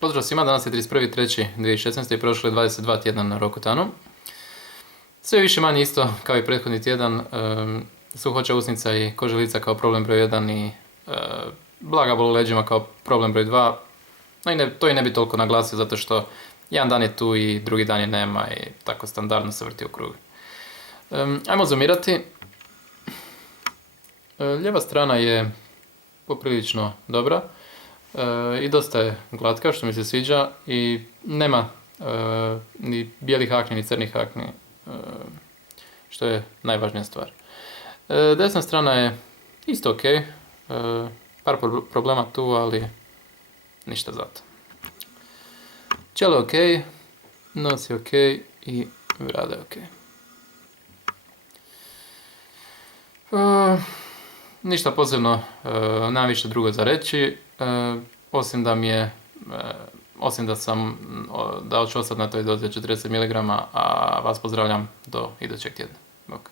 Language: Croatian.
Pozdrav svima, danas je 31.3.2016. i prošlo je 22 tjedna na Rokutanu. Sve više manje isto kao i prethodni tjedan, suhoća usnica i koža lica kao problem broj 1 i blaga bol u leđima kao problem broj 2. No to i ne bi toliko naglasio zato što jedan dan je tu i drugi dan je nema i tako standardno se vrti u krug. Ajmo zoomirati. Lijeva strana je poprilično dobra i dosta je glatka što mi se sviđa i nema ni bijelih hakni ni crnih hakni, što je najvažnija stvar. Desna strana je isto ok, par problema tu, ali ništa zato. Čelo je ok, nos je ok i brada je ok. Ništa posebno, nemam više drugo za reći, osim da sam dao ću ostati na toj dozi 40 mg, a vas pozdravljam do idućeg tjedna. Bok.